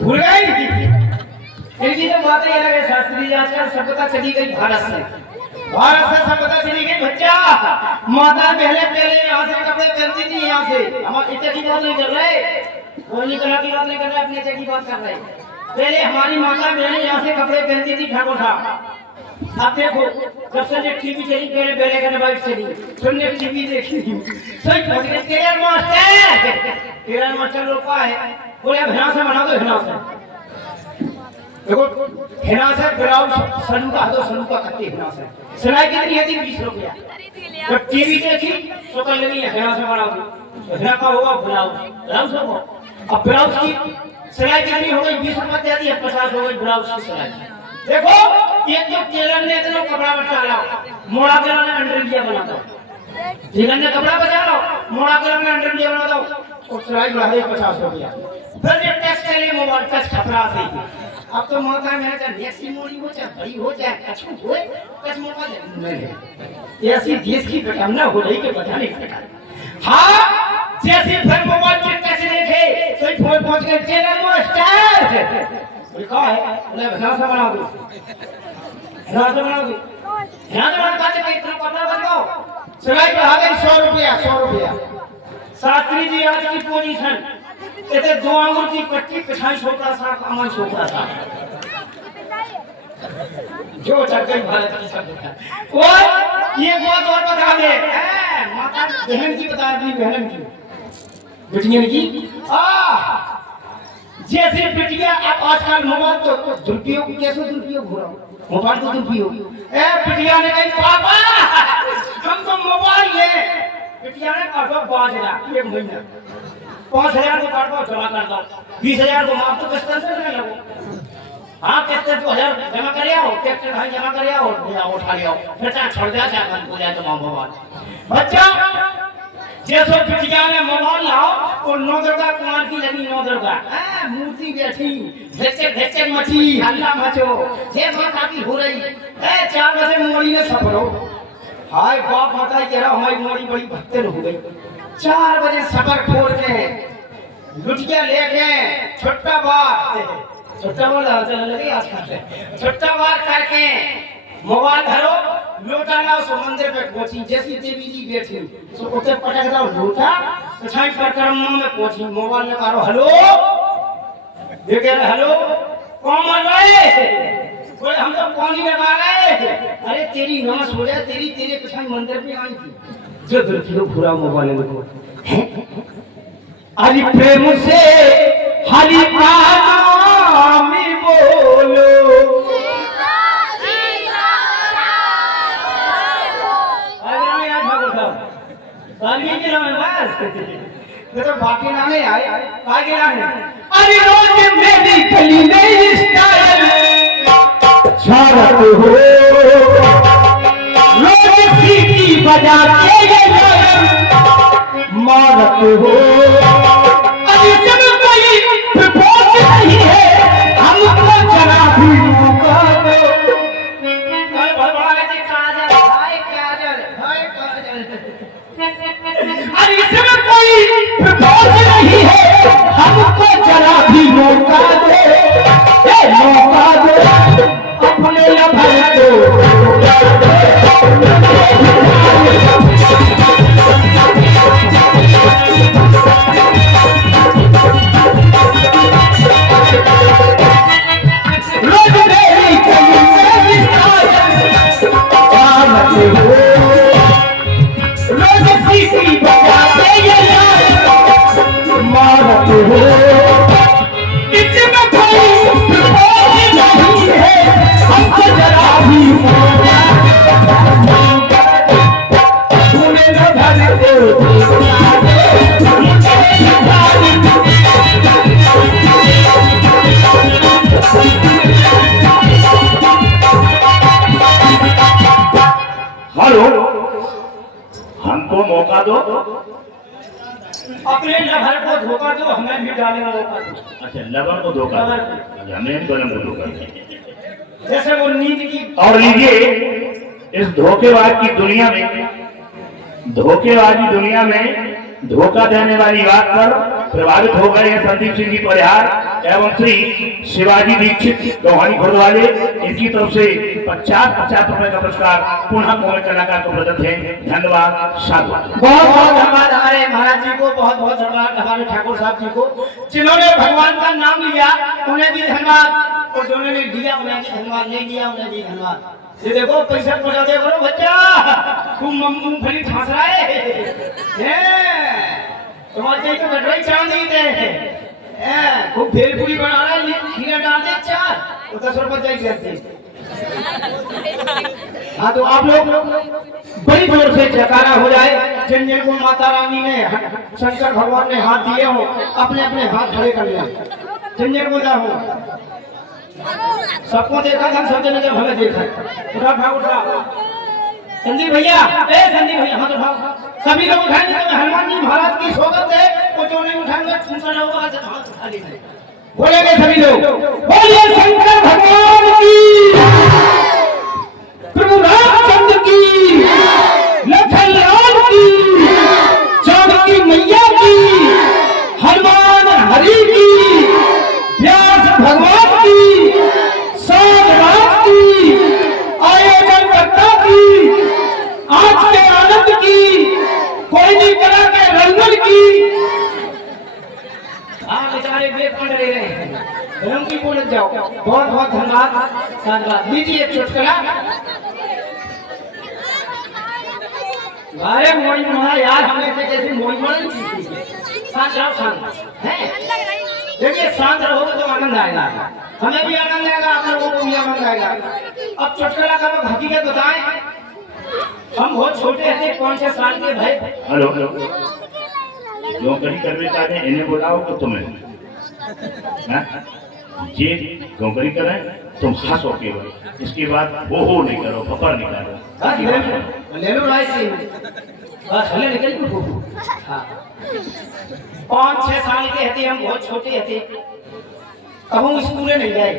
भूल गई इनकी तो बातें अलग है शास्त्री जी। आजकल सभ्यता चली गई भारत से सभ्यता चली गई बच्चा। माता पहले यहाँ से कपड़े पहनती थी, यहाँ से हमारे इतने की बात नहीं कर रहे, होली कला की बात नहीं कर रहे, अपने इतने की बात कर रहे। पहले हमारी माता बहनें यहाँ से कपड़े पहनती थी ठाकुर साहब। आप देखो जब से ये टीवी चली, पहले पहले का मोबाइल चली, सुनने टीवी देखी सही पहुंच गए। तेरा मास्टर लोग का है बोले हिना से बना दो, हिना से देखो हिना से ब्लाउज सलू का दो, सलू का कत्ती हिना से सिलाई कितनी है थी 20 रुपया। जब टीवी देखी तो कल लगी हिना से बना दो, हिना का होगा ब्लाउज होगा। अब ब्लाउज की सिलाई कितनी हो गई 20 रुपया दे दी, 50 हो गई ब्लाउज की सिलाई। देखो ये जो टेलर ने इतना कपड़ा बचा ला, मोड़ा कलर में अंडरवियर बना दो, टेलर ने कपड़ा बचा लो, मोड़ा कलर में अंडरवियर बना दो और सिलाई बढ़ा दे 50 रुपया। फिर ये टेस्ट करिए मोबाइल टेस्ट खतरा से। अब तो मौका मेरा चाहे नेक्सी मोड़ी हो, चाहे बड़ी हो, चाहे कछु हो, कछ मौका नहीं। ऐसी देश की घटना हो रही के पता नहीं सकता। हाँ जैसे फिर मोबाइल के टेस्ट देखे तो फोन पहुंच गए चैनल मास्टर लिखा है बोले हिना से बना दो, हिना से बना दो, हिना से बना के इतना कपड़ा बनाओ। सिलाई बढ़ा गई 100 रुपया, 100 रुपया। शास्त्री जी आज की पोजीशन कहते 2 आंगुर की पट्टी पिछाई छोटा सा अमन छोटा सा जो चल गई भारत की सभ्यता। और ये बात और बता दे माता बहन की बता दी, बहन की बेटियों की जैसे बेटिया अब आजकल मोबाइल तो दुरुपयोग कैसे दुरुपयोग हो रहा मोबाइल तो दुरुपयोग। बेटिया ने कही पापा हम तो मोबाइल ले, बेटिया ने कहा बाजरा 1 महीना 5000 को काट दो जमा कर दो, 20000 को माफ तो किस्त से नहीं लगो। हाँ किस्त 2000 जमा कर आओ, टैक्स भाई जमा कर आओ, उठा ले आओ, फिर चाहे छोड़ दिया चाहे बंद हो जाए तो मोबाइल। बच्चा जैसे बिटिया ने मोबाइल लाओ और 9 दुर्गा कुमार की लगी 9 दुर्गा मूर्ति बैठी धक्के मची हल्ला मचो जे माता की हो रही 4 बजे मोड़ी ने सफरो। हाय बाप माता कह रहा हमारी मोड़ी बड़ी भक्तन हो गई। 4 बजे सफर खोल के लुटिया लेके छोटा बार लगे आजकल छोटा बार करके मोबाइल धरो लोटा लाओ सो मंदिर पे पहुंची। जैसी देवी जी बैठी सो उते पटक दो लोटा छाई पर कर्म में पहुंची। मोबाइल में करो हेलो देखे हेलो कौन बोल रहे बोले हम तो पानी लगा रहे। अरे तेरी नाश हो जाए, तेरे पिछाई मंदिर पे आई थी जो 2 किलो पूरा मोबाइल में अरे प्रेम से हरि नाम बोलो के नाम है बस तो बाकी नाम है आगे नाम है। अरे रोज मेरी गली में स्टाइल छावत हो रोज सीटी बजा के मारत हो। अभी जब कोई प्रपोज नहीं है हमको जरा भी मौका दो। अरे इसमें कोई प्रपोज नहीं है हमको जरा भी मौका दे, मौका दे अपने लभर को। रोज मेरी गली में रोज सीटी बजाते मारत हो। इसमें कोई प्रपोज नहीं है हमको जरा भी तूने न भर दो हेलो हमको मौका दो, अपने लवर को धोखा दो, हमें भी डालने का मौका दो। अच्छा लवर को धोखा हमें दोनों को धोखा जैसे वो नींद की। और लीजिए इस धोखेबाज की दुनिया में, धोखेबाजी दुनिया में धोखा देने वाली बात पर प्रभावित हो गए हैं संदीप सिंह जी परिहार। एवं श्री शिवाजी दीक्षित लोहानी गुरुद्वारे इनकी तरफ से 50-50 रुपए का पुरस्कार पुनः कोमल कलाकार को प्रदत्त है। धन्यवाद, साधुवाद। बहुत बहुत धन्यवाद हमारे महाराज जी को, बहुत बहुत धन्यवाद हमारे ठाकुर साहब जी को जिन्होंने भगवान का नाम लिया, उन्हें भी धन्यवाद, और जिन्होंने दिया उन्हें भी धन्यवाद, नहीं दिया उन्हें भी धन्यवाद। ये देखो पैसा पहुंचा दे करो बच्चा, खूब मूंगफली फांस रहा है, तुम्हारे तो बटराई चांदी दे खूब भेलपुरी बना रहा है, खीरा डाल दे 4 तो 10 रुपए चाहिए करते। हाँ तो आप लोग बड़ी जोर से जयकारा हो जाए। जिन जिन को माता रानी ने, शंकर भगवान ने हाथ दिए हो, अपने अपने हाथ खड़े कर लिया। जिन जिन को हो, सबको देखा था, सब जगह हमें देखा। उठा भाग उठा, संदीप भैया, संदीप भैया, हाँ तो भाग, सभी लोग उठाएंगे तो हनुमान जी महाराज की सोगत है, वो जो नहीं उठाएंगे ठूसा होगा, हाथ खाली नहीं बोलेंगे सभी लोग। बोलिए शंकर भगवान की, प्रभु रामचंद्र की, लखन लाल की, जानकी मैया की, हनुमान हरि की, व्यास भगवान की, साधराज की, आयोजन करता की, आज के आनंद की, कोई नहीं करा के रंगल की। हाँ बेचारे बेट पड़ रहे हैं, रंग की बोल जाओ। बहुत बहुत धन्यवाद। लीजिए एक चुटकुला। अरे मोई मोहा यार, हमें से जैसे मोई मोई शांत रहो, शांत है। देखिए शांत रहोगे तो आनंद आएगा, हमें भी आनंद आएगा, आप लोगों को भी आनंद आएगा। अब चुटकुला का तो हकीकत बताएं। हम बहुत छोटे थे, 5-6 साल के भाई। हेलो जो करी करने चाहते हैं इन्हें बुलाओ तो तुम्हें ये गौकरी करें, तुम हंसो केवल, इसके बाद हो नहीं करो, फपर नहीं करो। ले लो राइट से बस हले निकल को। हां 5-6 साल के थे हम, बहुत छोटे थे, कहूं स्कूल नहीं गए।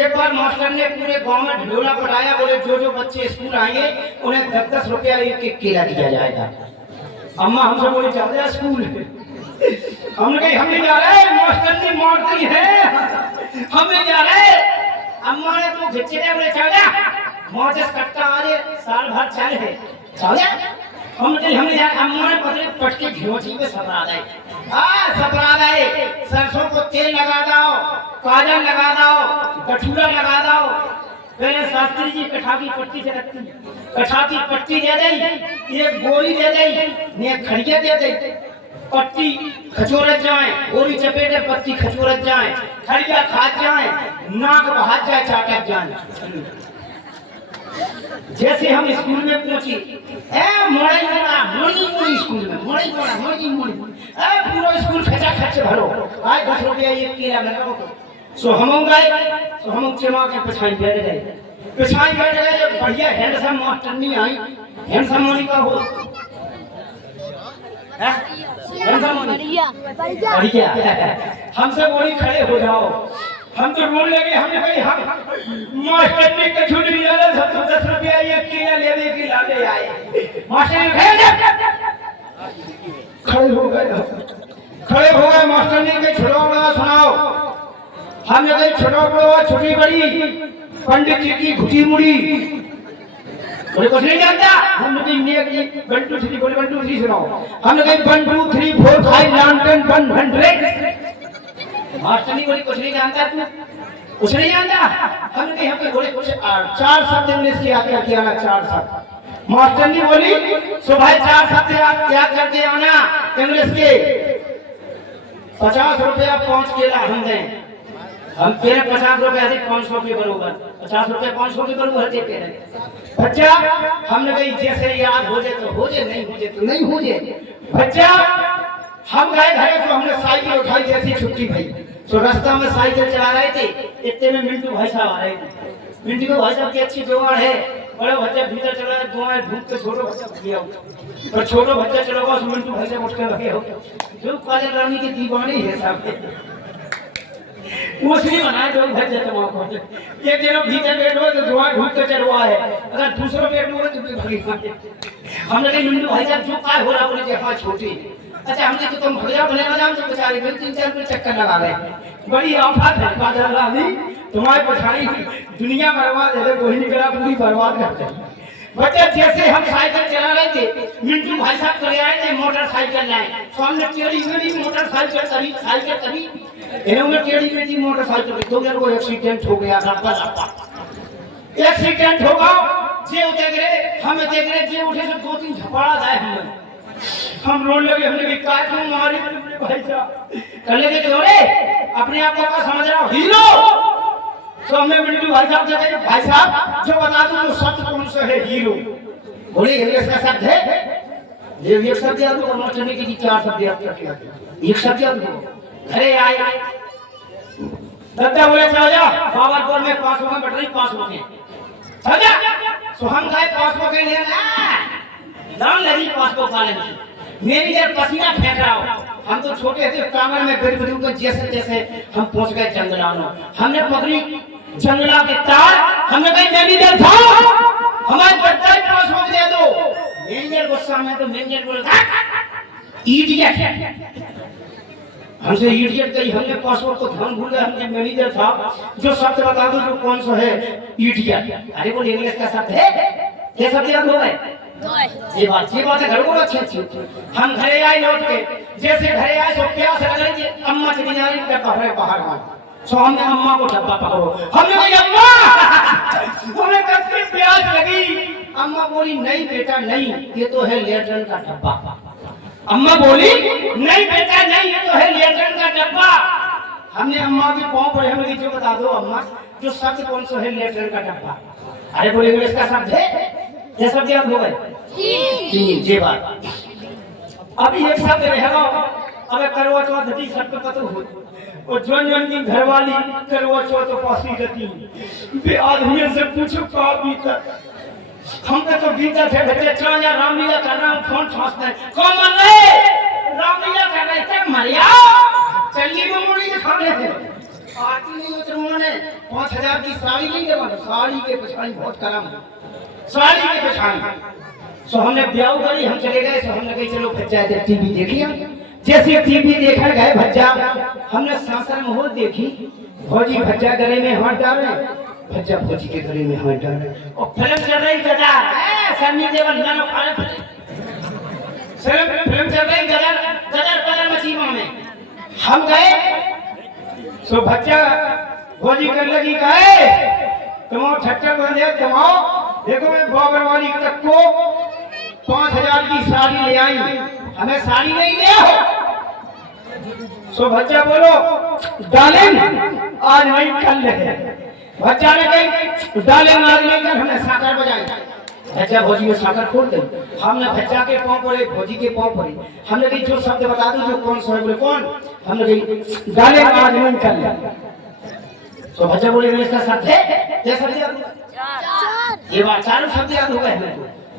एक बार मास्टर ने पूरे गांव में ढिंडोरा पटाया, बोले जो जो बच्चे स्कूल आएंगे उन्हें 10-10 रुपया एक केला दिया जाएगा। अम्मा हमसे बोली चल जा स्कूल, हम कहीं हम नहीं जा रहे, मास्टर ने मारती है, हम नहीं जा रहे। अम्मा ने तो खिच्चे ने बोले चल जा, माचिस कट्टा आज साल भर चल है, चल जा। हम नहीं जा, अम्मा ने पतले पटके घियोची में सपरा दे, सपरा दे, सरसों को तेल लगा दो, काजल लगा दो, कठूरा लगा दो। पहले शास्त्री जी कठा की पट्टी से रखती, कठा की पट्टी दे दी, एक गोली दे दी, एक खड़िया दे दी, पट्टी खचोरत जाए, गोली चपेटे पट्टी खचोरत जाए, खड़िया खा जाए, नाक बहात जाए, चाटक जाए। जैसे हम स्कूल में पहुंची, मोड़ी स्कूल में मोड़ी पूरा स्कूल खचा खच भरो, आज 10 रुपया एक केला लगाओ। सो हम गए, तो हम चमा के पिछाई बैठ गए, पिछाई बैठ गए। जब बढ़िया हैंडसम मास्टर नहीं आई, हैंडसम मोनी का हो, बढ़िया हमसे बोली खड़े हो जाओ। हम तो रोने लगे, हमने कही हम मास्टर ने कछुल दिया, 10 रुपया एक केला ले दे के लाते आए। मास्टर खड़े हो गए, मास्टर ने कही छुड़ाओ सुनाओ। हमने कही छुड़ाओ, छोटी बड़ी पंडित जी की घुटी मुड़ी, बोले कुछ नहीं जानता। हमने कही 1 2 3 बोले 1 2 3 सुनाओ। हमने कही 1 2 3 4 5 लैंटर्न 100। मास्टर ने बोली कुछ नहीं जानता तू, कुछ नहीं जानता। हमने कही हम बोले कुछ 4 शब्द इंग्लिश के आते क्या ना 4 शब्द। मास्टर ने बोली सो भाई 4 शब्द आप क्या करके आना इंग्लिश के। 50 रुपया 5 केला हम दें, हम कह रहे 50 रुपया से 500 के बराबर, 50 रुपया 500 के बराबर देते हैं। बच्चा हमने कही जैसे याद हो जाए तो हो जाए, नहीं हो जाए तो नहीं हो जाए। बच्चा हम गए घरे, तो हमने साइकिल उठाई, जैसी छुट्टी भई तो रास्ता में साइकिल चला रहे थे, इतने में मिंटू भाई साहब आ रहे थे। मिंटू भाई साहब की अच्छी जोड़ है, बड़ा बच्चा भीतर चला है, दुआएं धूप के छोटो बच्चा गया, और छोटो बच्चा चलोगा उस मिंटू भाई साहब उठ के लगे हो, जो काजल रानी की दीवानी है साहब, उसने बनाया जो घर जाते वहां पहुंचे। एक दिन भीतर बैठो तो दुआ ढूंढ के चलवा है, अगर दूसरों बैठो तो भी भगी। हमने कहा मिंटू भाई साहब जो काय हो रहा, बोले हाँ छोटी, अच्छा हमने तो तुम भैया भले ना जाओ तो बेचारे फिर 3-4 रुपए चक्कर लगा गए। बड़ी आफत है कादर लाली तुम्हारे पछाड़ी दुनिया बर्बाद है कोई नहीं करा पूरी बर्बाद करते बच्चा। जैसे हम साइकिल चला रहे थे मिंटू भाई साहब चले आए थे मोटरसाइकिल लाए सामने टेढ़ी मेढ़ी मोटरसाइकिल तभी साइकिल तभी इन्होंने टेढ़ी मेढ़ी मोटरसाइकिल तो यार वो एक्सीडेंट हो गया रप्पा एक्सीडेंट होगा जे उठे गए हम देख रहे जे उठे तो 2-3 झपड़ा जाए हम रोने लगे हमने भी काय क्यों मारी भाई साहब कर लेके जोड़े अपने आप को क्या समझ रहा हो हीरो। तो हमने मिंटू भाई साहब से कहा भाई साहब जो बता दो जो शब्द कौन सा है हीरो। बोले इंग्लिश का शब्द है ये एक शब्द याद हो मास्टर की 4 शब्द याद करके एक शब्द याद हो घरे आए दद्दा बोले चल जा बाबरपुर में 5 में बैटरी 5 हो गए चल जा। सो हम गए 5 के लिए दाम लगी 5 पाले मेरी जब पसीना फेंक रहा हो हम तो छोटे थे कांगड़ में फिर के जैसे जैसे हम पहुंच गए जंगलानो हमने पकड़ी जंगला के तार हमने कहीं मैनेजर था हमारे बच्चा 5 दे दो मैनेजर गुस्सा में तो मैनेजर बोला इडियट हमसे इडियट कही हमने पासवर्ड को ध्यान भूल गए हमने मैनेजर था जो शब्द बता दो जो कौन सा है इडियट। अरे वो इंग्लिश का शब्द है ये शब्द याद हो गए ये बात है घर को अच्छी हम घरे आए लौट के जैसे घरे आए सो प्यास लग रही थी अम्मा चली जा रही कर पकड़े बाहर में सो हमने अम्मा को डब्बा पकड़ो हमने कही अम्मा हमें कैसे प्यास लगी अम्मा बोली नहीं बेटा नहीं ये तो है लेटरन का डब्बा। अम्मा बोली नहीं बेटा नहीं ये तो है लेटरन का डब्बा। हमने अम्मा के पाँव पड़े हमने जो बता दो अम्मा जो शब्द कौन सा है लेटरन का डब्बा। अरे बोले इंग्लिश का शब्द है ये शब्द याद हो गए ये बात अभी एक शब्द रहेगा अबे करवा चौथ दी शब्द पता हो और जवन की घरवाली करवा चौथ पासी रहती बे आदमी से पूछो का बीता हम तो बीता थे बच्चे चला रामलीला कर रहा हूं फोन ठोसता है कौन मर रहे रामलीला कर रहे थे मरिया चल्ली में मुड़ी के खाने थे आरती नहीं होते उन्होंने 5000 की साड़ी नहीं देवा साड़ी के पछाड़ी बहुत करम साड़ी के पछाड़ी सो हमने ब्याह करी हम चले गए सो हमने कही चलो बच्चा टीवी देख लिया जैसे टीवी देखने गए भज्जा हमने सासर मोहर देखी भौजी भज्जा गले में हाथ डाल रहे भज्जा भौजी के गले में हाथ डाल रहे और फिल्म चल रही गदा सन्नी देओल नानो खाने फिल्म चल रही गदर मचीमा में हम गए सो भज्जा भौजी कर लगी कहे तुम ठट्टा कर दे तुम देखो मैं बाबर वाली तक को 5000 की साड़ी ले आई हमें साड़ी नहीं ले हो सो बच्चा बोलो डालें आज नहीं कल ले बच्चा ने कही डालें आज नहीं कल हमने साकर बजाई बच्चा भौजी में साकर खोल दे हमने बच्चा के पांव पड़े भौजी के पांव पड़े हमने कही जो शब्द बता दो जो कौन सा है बोले कौन हमने कही डालें आज नहीं कल तो बच्चा बोले इसका शब्द है ये शब्द ये बात 4 शब्द याद हो गए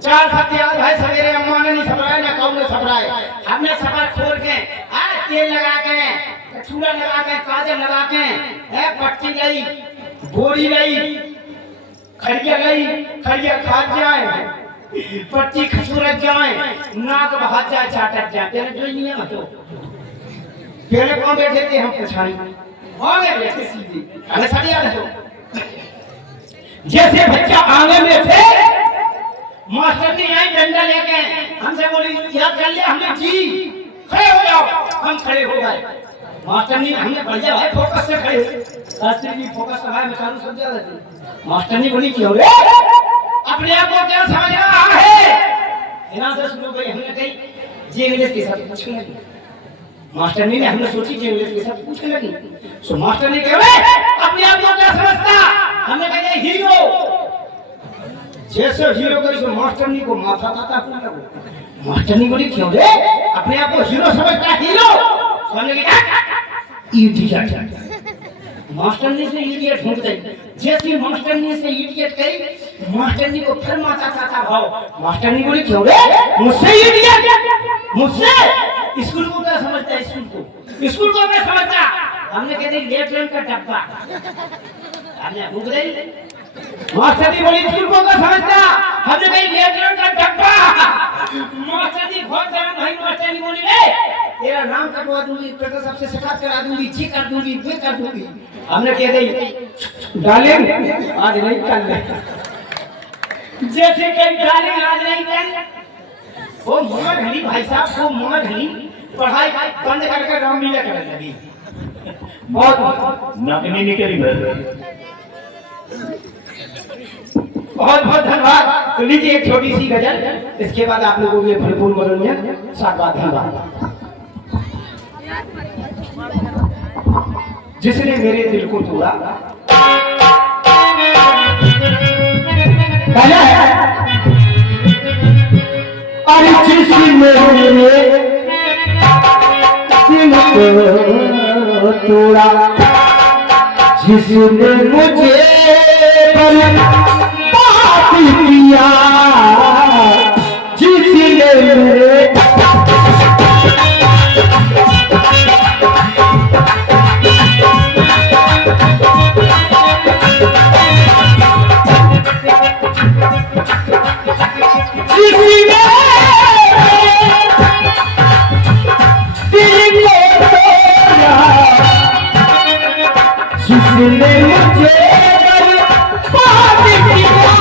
4 शब्द याद भाई सवेरे अम्मा ने नहीं सपराया ना कौन ने सपराया हमने सफर खोल के तेल लगा के चूड़ा लगा के काजल लगा के पट्टी गई बोरी गई खड़िया खाद जाए पट्टी खसूरत जाए नाक बहा जाए चाटक जाए तेरे जो नियम तो पहले कौन बैठे थे हम पछाड़ी आगे बैठे सीधे हमें साड़ी याद है जैसे बच्चा आगे में थे मास्टर ने आई डंडा लेके हमसे बोली याद कर लिया हमने जी खड़े हो जाओ हम खड़े हो गए मास्टर ने हमने बढ़िया भाई फोकस से खड़े शास्त्री जी फोकस भाई मैं चालू समझा देती मास्टर ने बोली क्यों रे अपने आप को क्या समझ रहा है यहाँ से शुरू हुई हमने कही जी इंग्लिश के साथ पूछने लगी मास्टर ने हमने सोची जी इंग्लिश के साथ पूछने लगी सो मास्टर ने कहा अपने आप को क्या समझता हमने कहा हीरो जैसे हीरो को मास्टरनी को माथा खाता अपना मास्टरनी बोली क्यों रे अपने आप को हीरो समझता हीरो समझ गया इडियट मास्टरनी से इडियट हो गई जैसे मास्टरनी से इडियट कही मास्टरनी को फिर माथा खाता भाव मास्टरनी बोली क्यों रे मुझसे इडियट मुझसे स्कूल को क्या समझता है स्कूल को क्या समझता हमने कह दी लेटरन का डब्बा हमने भूख गई मास्टर जी बोली स्कूल को क्या समझता हमने कही लेटरन का डब्बा मास्टर जी बहुत गरम भाई मास्टर जी बोली रे तेरा नाम कटवा दूंगी, तेरा सबसे सकात करा दूंगी, जी कर दूंगी, वे कर दूंगी। हमने कह दी डार्लिंग आज नहीं कल नहीं, जैसे कहीं डार्लिंग आज नहीं कल। वो मोहम्मद अली भाई साहब, वो मोहम्मद अली पढ़ाई बंद करके रामलीला करने लगी। बहुत नकली निकली बस। बहुत बहुत धन्यवाद। तो लीजिए एक छोटी सी गजल, इसके बाद आप लोगों के भरपूर मनोरंजन। साथ धन्यवाद। जिसने मेरे दिल को तोड़ा, पहला है अरे जिसने मेरे दिल को तोड़ा, जिसने मुझे बर्बाद किया, जिसने मेरे जिसने मुझे बर्बाद किया,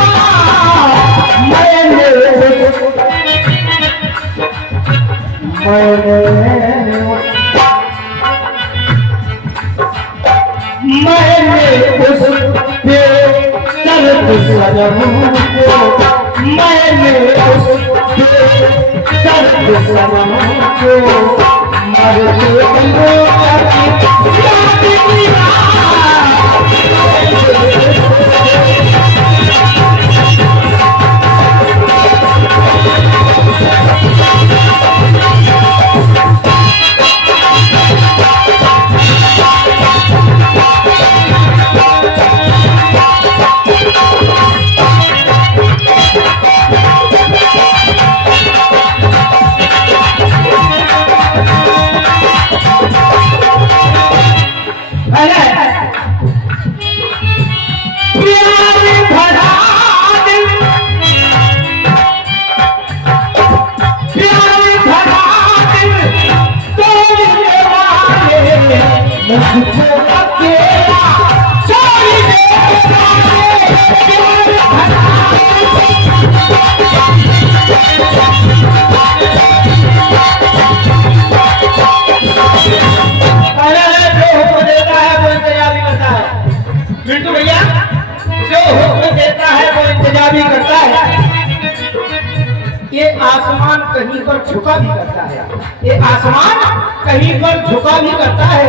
मैंने उस पे दर्द सनम को, मैंने उस पे दर्द सनम को मरते लोग याद किया। मिंटू भैया जो हुक्म देता है वो इंतजामी करता है। ये आसमान कहीं पर झुका भी करता है, ये आसमान कहीं पर झुका भी करता है।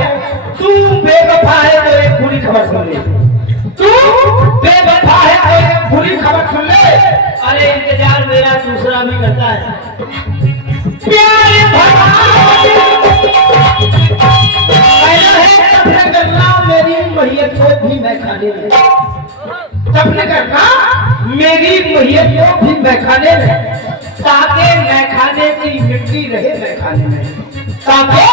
तू बेवफा है तो एक बुरी खबर सुन ले, तू बेवफा है तो एक बुरी खबर सुन ले। अरे इंतजार मेरा दूसरा भी करता है। प्यारे भरा मेरी महियत को भी मैं खाने में, सपने करना मेरी महियत को भी मैं खाने में, ताकि मैं खाने की मिट्टी रहे मैं खाने में, ताकि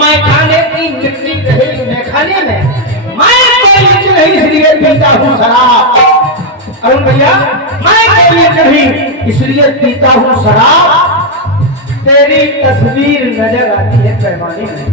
मैं खाने की मिट्टी रहे मैं खाने में। मैं कोई नहीं इसलिए पीता हूँ शराब, अरुण भैया मैं कोई नहीं इसलिए पीता हूँ शराब। तेरी तस्वीर नजर आती है पैमाने में,